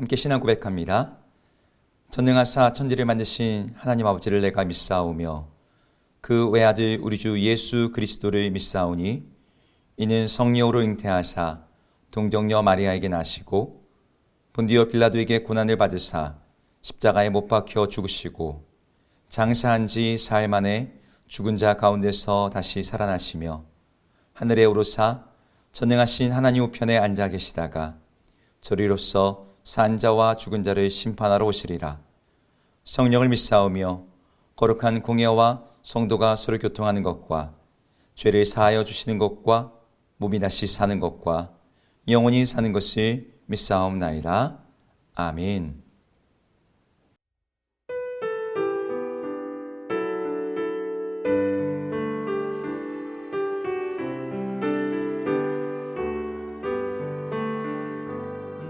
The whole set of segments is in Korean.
함께 신앙 고백합니다. 전능하사 천지를 만드신 하나님 아버지를 내가 믿사오며 그 외아들 우리 주 예수 그리스도를 믿사오니 이는 성령으로 잉태하사 동정녀 마리아에게 나시고 본디오 빌라도에게 고난을 받으사 십자가에 못 박혀 죽으시고 장사한 지 사흘 만에 죽은 자 가운데서 다시 살아나시며 하늘에 오르사 전능하신 하나님 우편에 앉아 계시다가 저리로서 산 자와 죽은 자를 심판하러 오시리라. 성령을 믿사오며 거룩한 공예와 성도가 서로 교통하는 것과 죄를 사하여 주시는 것과 몸이 다시 사는 것과 영원히 사는 것을 믿사옵나이다. 아멘.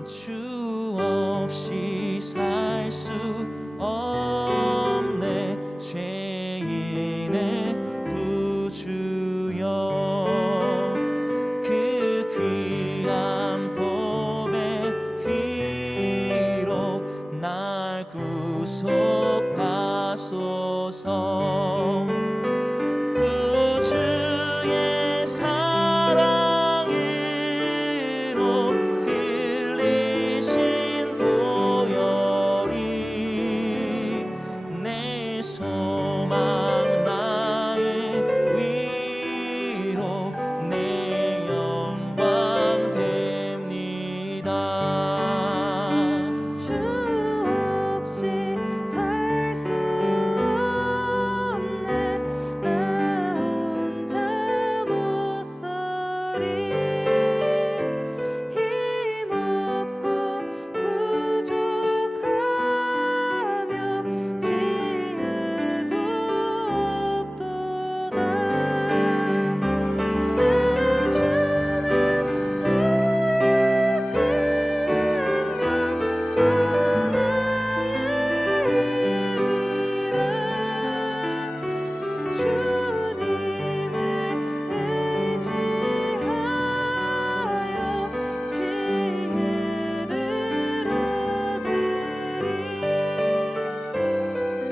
주 없이 살 수 없네 죄인의 구주여 그 귀한 보배 피로 날 구속하소서 구주의 사랑으로 흘리신 보혈이 내 소망 나의 위로 내 영광 됩니다. 주 없이 살 수 없네 나 혼자 못 서리 힘없고 부족하며 지혜도 없도다 내 주는 내 생명 또 나의 힘이라 주님을 의지하여 지혜를 얻으리 주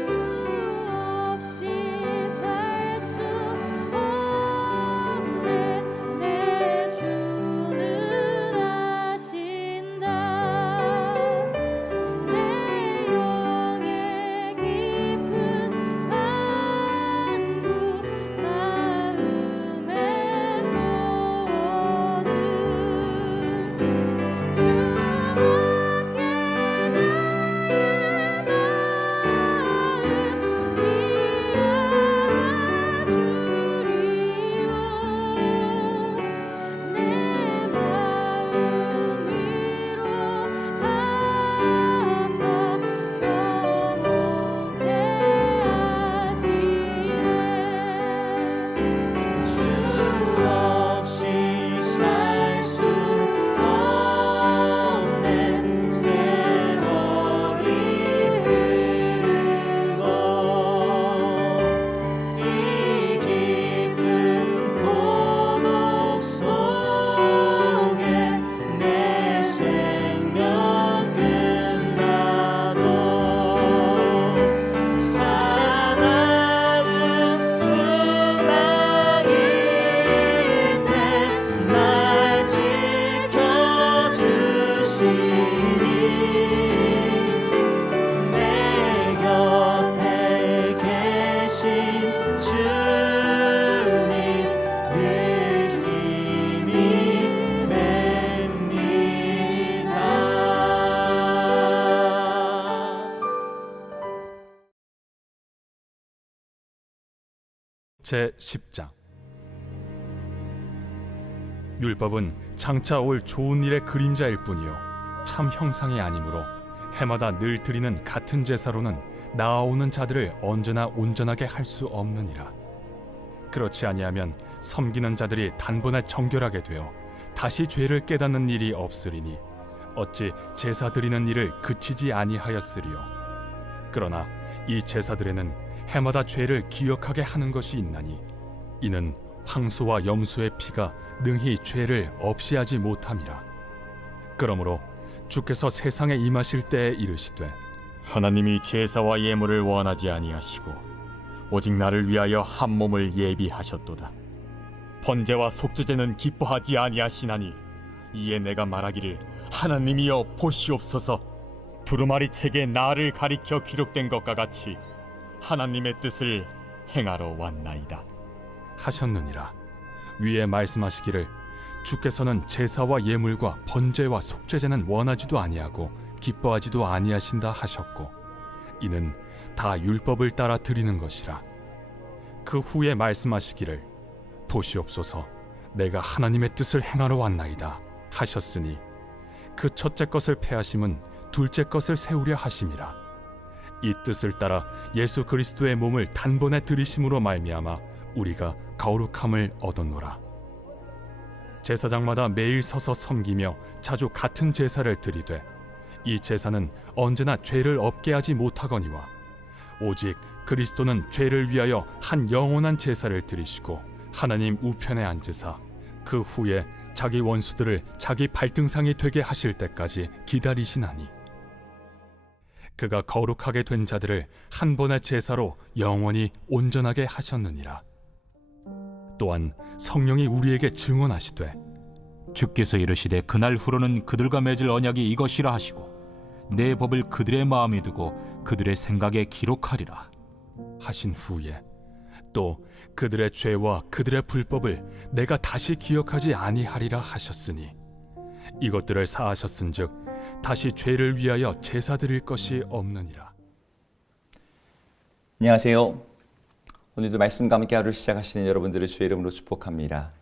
없이 살 수 없네 내 주는 아신다 내 영의 깊은 간구 마음의 소원은 주밖에 나의 마음 미안하주리요 내 마음 위로하사 영원케 하시네 주 없이 살 수 없네 세월이 흐르고 이 깊은 고독 속에 내 생명 끝나도 사나운 풍랑일 때 날 지켜주시니 내 곁에 계신 주님 늘 힘이 됩니다. 제10장 율법은 장차 올 좋은 일의 그림자일 뿐이요 참 형상이 아니므로 해마다 늘 드리는 같은 제사로는 나아오는 자들을 언제나 온전하게 할 수 없느니라. 그렇지 아니하면 섬기는 자들이 단번에 정결하게 되어 다시 죄를 깨닫는 일이 없으리니 어찌 제사 드리는 일을 그치지 아니하였으리요. 그러나 이 제사들에는 해마다 죄를 기억하게 하는 것이 있나니 이는 황소와 염소의 피가 능히 죄를 없이 하지 못함이라. 그러므로 주께서 세상에 임하실 때에 이르시되 하나님이 제사와 예물을 원하지 아니하시고 오직 나를 위하여 한 몸을 예비하셨도다. 번제와 속죄제는 기뻐하지 아니하시나니 이에 내가 말하기를 하나님이여 보시옵소서. 두루마리 책에 나를 가리켜 기록된 것과 같이 하나님의 뜻을 행하러 왔나이다 하셨느니라. 위에 말씀하시기를 주께서는 제사와 예물과 번제와 속죄제는 원하지도 아니하고 기뻐하지도 아니하신다 하셨고 이는 다 율법을 따라 드리는 것이라. 그 후에 말씀하시기를 보시옵소서 내가 하나님의 뜻을 행하러 왔나이다 하셨으니 그 첫째 것을 패하심은 둘째 것을 세우려 하심이라. 이 뜻을 따라 예수 그리스도의 몸을 단번에 들이심으로 말미암아 우리가 거룩함을 얻었노라. 제사장마다 매일 서서 섬기며 자주 같은 제사를 드리되 이 제사는 언제나 죄를 없게 하지 못하거니와 오직 그리스도는 죄를 위하여 한 영원한 제사를 드리시고 하나님 우편에 앉으사 그 후에 자기 원수들을 자기 발등상이 되게 하실 때까지 기다리시나니 그가 거룩하게 된 자들을 한 번의 제사로 영원히 온전하게 하셨느니라. 또한 성령이 우리에게 증언하시되 주께서 이르시되 그날 후로는 그들과 맺을 언약이 이것이라 하시고 내 법을 그들의 마음에 두고 그들의 생각에 기록하리라 하신 후에 또 그들의 죄와 그들의 불법을 내가 다시 기억하지 아니하리라 하셨으니 이것들을 사하셨은즉 다시 죄를 위하여 제사 드릴 것이 없느니라. 안녕하세요. 오늘도 말씀과 함께 하루를 시작하시는 여러분들을 주의 이름으로 축복합니다.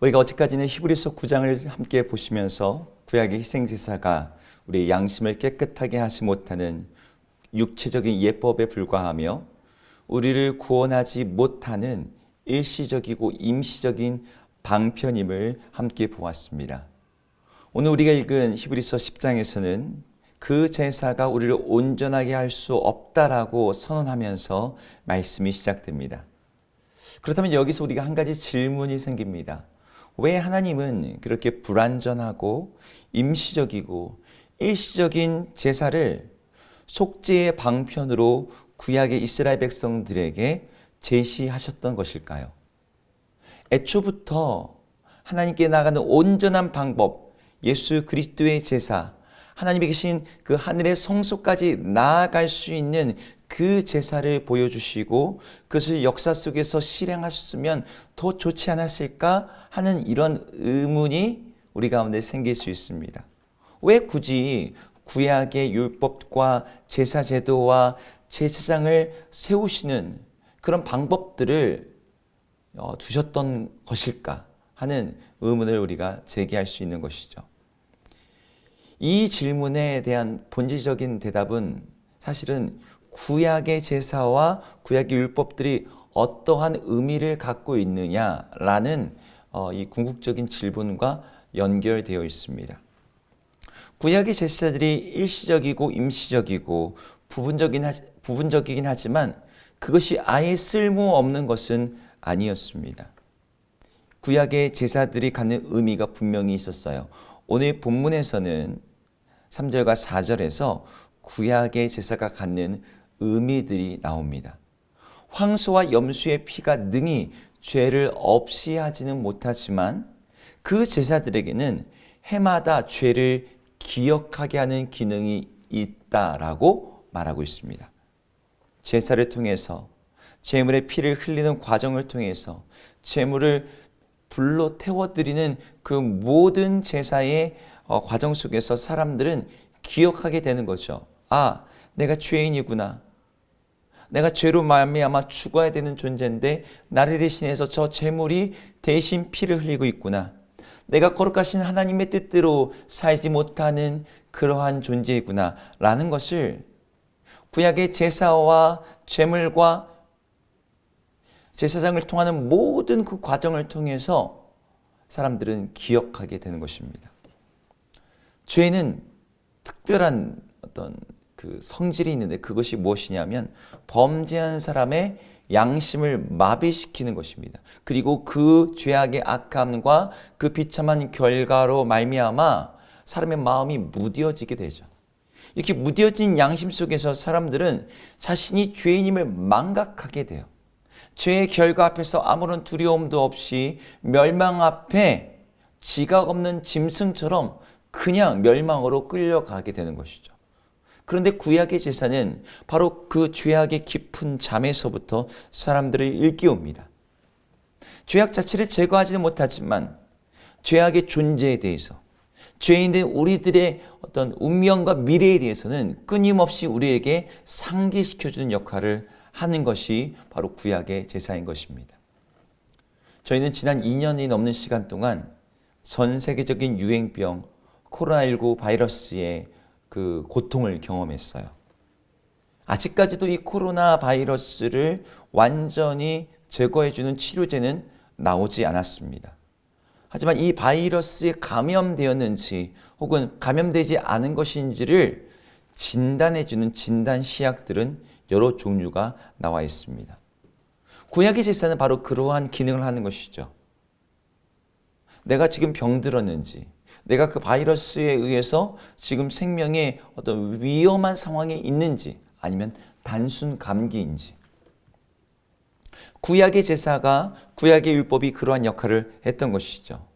우리가 어제까지는 히브리서 9장을 함께 보시면서 구약의 희생제사가 우리의 양심을 깨끗하게 하지 못하는 육체적인 예법에 불과하며 우리를 구원하지 못하는 일시적이고 임시적인 방편임을 함께 보았습니다. 오늘 우리가 읽은 히브리서 10장에서는 그 제사가 우리를 온전하게 할 수 없다라고 선언하면서 말씀이 시작됩니다. 그렇다면 여기서 우리가 한 가지 질문이 생깁니다. 왜 하나님은 그렇게 불완전하고 임시적이고 일시적인 제사를 속죄의 방편으로 구약의 이스라엘 백성들에게 제시하셨던 것일까요? 애초부터 하나님께 나아가는 온전한 방법, 예수 그리스도의 제사, 하나님이 계신 그 하늘의 성소까지 나아갈 수 있는 그 제사를 보여주시고 그것을 역사 속에서 실행하셨으면 더 좋지 않았을까 하는 이런 의문이 우리 가운데 생길 수 있습니다. 왜 굳이 구약의 율법과 제사 제도와 제사장을 세우시는 그런 방법들을 두셨던 것일까 하는 의문을 우리가 제기할 수 있는 것이죠. 이 질문에 대한 본질적인 대답은 사실은 구약의 제사와 구약의 율법들이 어떠한 의미를 갖고 있느냐라는 이 궁극적인 질문과 연결되어 있습니다. 구약의 제사들이 일시적이고 임시적이고 부분적이긴 하지만 그것이 아예 쓸모없는 것은 아니었습니다. 구약의 제사들이 갖는 의미가 분명히 있었어요. 오늘 본문에서는 3절과 4절에서 구약의 제사가 갖는 의미들이 나옵니다. 황소와 염소의 피가 능히 죄를 없이 하지는 못하지만 그 제사들에게는 해마다 죄를 기억하게 하는 기능이 있다라고 말하고 있습니다. 제사를 통해서 제물의 피를 흘리는 과정을 통해서 제물을 불로 태워드리는 그 모든 제사의 과정 속에서 사람들은 기억하게 되는 거죠. 아, 내가 죄인이구나. 내가 죄로 말미암아 죽어야 되는 존재인데 나를 대신해서 저 제물이 대신 피를 흘리고 있구나. 내가 거룩하신 하나님의 뜻대로 살지 못하는 그러한 존재이구나 라는 것을 구약의 제사와 제물과 제사장을 통하는 모든 그 과정을 통해서 사람들은 기억하게 되는 것입니다. 죄는 특별한 어떤 그 성질이 있는데 그것이 무엇이냐면 범죄한 사람의 양심을 마비시키는 것입니다. 그리고 그 죄악의 악함과 그 비참한 결과로 말미암아 사람의 마음이 무뎌지게 되죠. 이렇게 무뎌진 양심 속에서 사람들은 자신이 죄인임을 망각하게 돼요. 죄의 결과 앞에서 아무런 두려움도 없이 멸망 앞에 지각 없는 짐승처럼 그냥 멸망으로 끌려가게 되는 것이죠. 그런데 구약의 제사는 바로 그 죄악의 깊은 잠에서부터 사람들을 일깨웁니다. 죄악 자체를 제거하지는 못하지만 죄악의 존재에 대해서, 죄인된 우리들의 어떤 운명과 미래에 대해서는 끊임없이 우리에게 상기시켜주는 역할을 하는 것이 바로 구약의 제사인 것입니다. 저희는 지난 2년이 넘는 시간 동안 전 세계적인 유행병 코로나19 바이러스의 그 고통을 경험했어요. 아직까지도 이 코로나 바이러스를 완전히 제거해주는 치료제는 나오지 않았습니다. 하지만 이 바이러스에 감염되었는지 혹은 감염되지 않은 것인지를 진단해주는 진단 시약들은 여러 종류가 나와 있습니다. 구약의 제사는 바로 그러한 기능을 하는 것이죠. 내가 지금 병들었는지, 내가 그 바이러스에 의해서 지금 생명에 어떤 위험한 상황에 있는지, 아니면 단순 감기인지. 구약의 제사가, 구약의 율법이 그러한 역할을 했던 것이죠.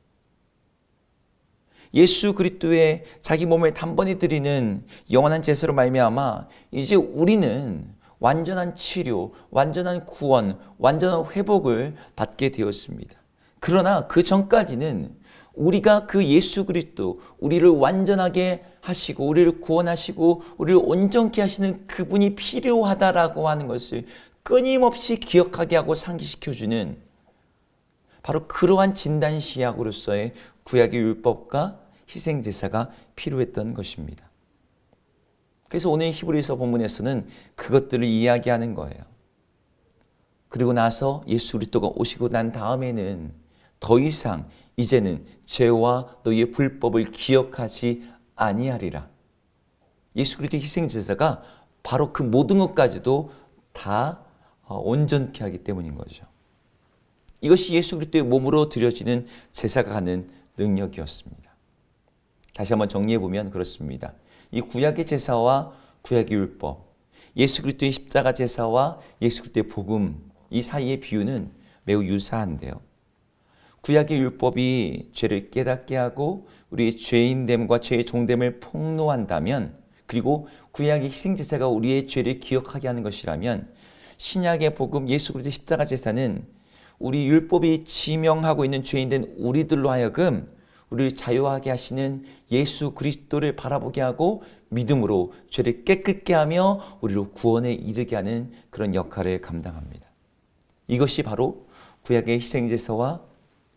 예수 그리스도의 자기 몸을 단번에 드리는 영원한 제사로 말미암아 이제 우리는 완전한 치료, 완전한 구원, 완전한 회복을 받게 되었습니다. 그러나 그 전까지는 우리가 그 예수 그리스도, 우리를 완전하게 하시고 우리를 구원하시고 우리를 온전케 하시는 그분이 필요하다라고 하는 것을 끊임없이 기억하게 하고 상기시켜주는 바로 그러한 진단시약으로서의 구약의 율법과 희생제사가 필요했던 것입니다. 그래서 오늘 히브리서 본문에서는 그것들을 이야기하는 거예요. 그리고 나서 예수 그리스도가 오시고 난 다음에는 더 이상 이제는 죄와 너희의 불법을 기억하지 아니하리라. 예수 그리스도의 희생제사가 바로 그 모든 것까지도 다 온전케 하기 때문인 거죠. 이것이 예수 그리스도의 몸으로 드려지는 제사가 가는 능력이었습니다. 다시 한번 정리해보면 그렇습니다. 이 구약의 제사와 구약의 율법, 예수 그리스도의 십자가 제사와 예수 그리스도의 복음, 이 사이의 비유는 매우 유사한데요. 구약의 율법이 죄를 깨닫게 하고 우리의 죄인됨과 죄의 종됨을 폭로한다면, 그리고 구약의 희생제사가 우리의 죄를 기억하게 하는 것이라면, 신약의 복음 예수 그리스도의 십자가 제사는 우리 율법이 지명하고 있는 죄인된 우리들로 하여금 우리를 자유하게 하시는 예수 그리스도를 바라보게 하고 믿음으로 죄를 깨끗게 하며 우리를 구원에 이르게 하는 그런 역할을 감당합니다. 이것이 바로 구약의 희생제사와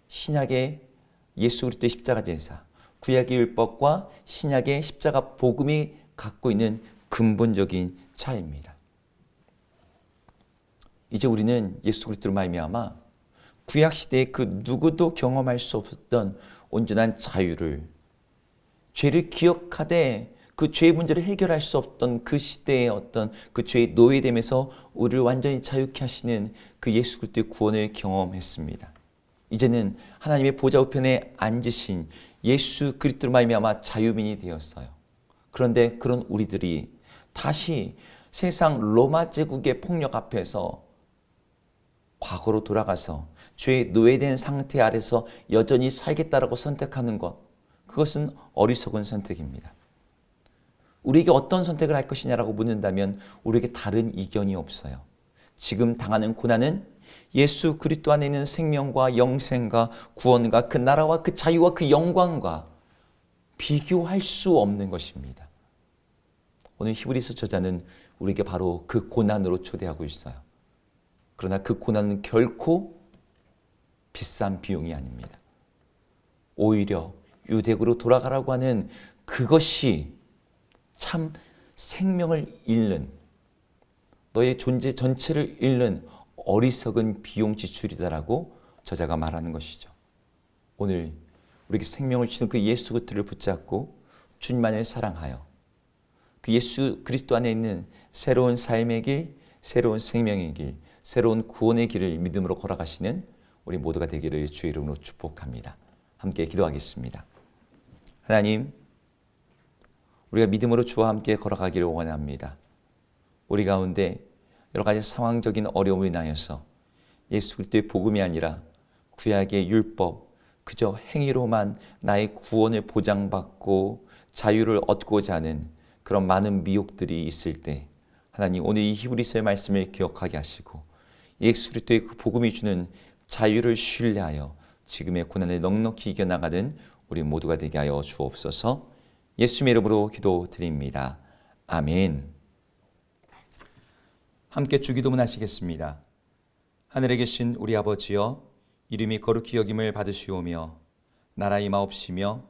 신약의 예수 그리스도의 십자가 제사, 구약의 율법과 신약의 십자가 복음이 갖고 있는 근본적인 차이입니다. 이제 우리는 예수 그리스도로 말미암아 구약 시대에 그 누구도 경험할 수 없었던 온전한 자유를, 죄를 기억하되 그 죄의 문제를 해결할 수 없던 그 시대의 어떤 그 죄의 노예됨에서 우리를 완전히 자유케 하시는 그 예수 그리스도의 구원을 경험했습니다. 이제는 하나님의 보좌 우편에 앉으신 예수 그리스도로 말미암아 자유민이 되었어요. 그런데 그런 우리들이 다시 세상 로마 제국의 폭력 앞에서 과거로 돌아가서 죄의 노예된 상태 아래서 여전히 살겠다라고 선택하는 것, 그것은 어리석은 선택입니다. 우리에게 어떤 선택을 할 것이냐라고 묻는다면 우리에게 다른 이견이 없어요. 지금 당하는 고난은 예수 그리스도 안에 있는 생명과 영생과 구원과 그 나라와 그 자유와 그 영광과 비교할 수 없는 것입니다. 오늘 히브리서 저자는 우리에게 바로 그 고난으로 초대하고 있어요. 그러나 그 고난은 결코 비싼 비용이 아닙니다. 오히려 유대국으로 돌아가라고 하는 그것이 참 생명을 잃는, 너의 존재 전체를 잃는 어리석은 비용 지출이다라고 저자가 말하는 것이죠. 오늘 우리에게 생명을 주는 그 예수 그리스도를 붙잡고 주님만을 사랑하여 그 예수 그리스도 안에 있는 새로운 삶의 길, 새로운 생명의 길, 새로운 구원의 길을 믿음으로 걸어가시는 우리 모두가 되기를 주의 이름으로 축복합니다. 함께 기도하겠습니다. 하나님, 우리가 믿음으로 주와 함께 걸어가기를 원합니다. 우리 가운데 여러 가지 상황적인 어려움을 인하여서 예수 그리스도의 복음이 아니라 구약의 율법, 그저 행위로만 나의 구원을 보장받고 자유를 얻고자 하는 그런 많은 미혹들이 있을 때 하나님 오늘 이 히브리서의 말씀을 기억하게 하시고 예수 그리스도의 그 복음이 주는 자유를 신뢰하여 지금의 고난을 넉넉히 이겨나가는 우리 모두가 되게 하여 주옵소서. 예수님의 이름으로 기도드립니다. 아멘. 함께 주기도문 하시겠습니다. 하늘에 계신 우리 아버지여, 이름이 거룩히 여김을 받으시오며 나라 임하옵시며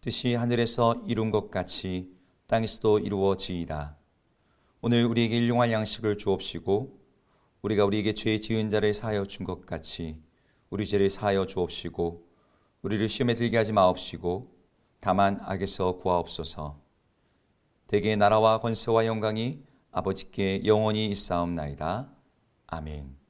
뜻이 하늘에서 이룬 것 같이 땅에서도 이루어지이다. 오늘 우리에게 일용할 양식을 주옵시고 우리가 우리에게 죄 지은 자를 사하여 준 것 같이 우리 죄를 사하여 주옵시고 우리를 시험에 들게 하지 마옵시고 다만 악에서 구하옵소서. 대개 나라와 권세와 영광이 아버지께 영원히 있사옵나이다. 아멘.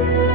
주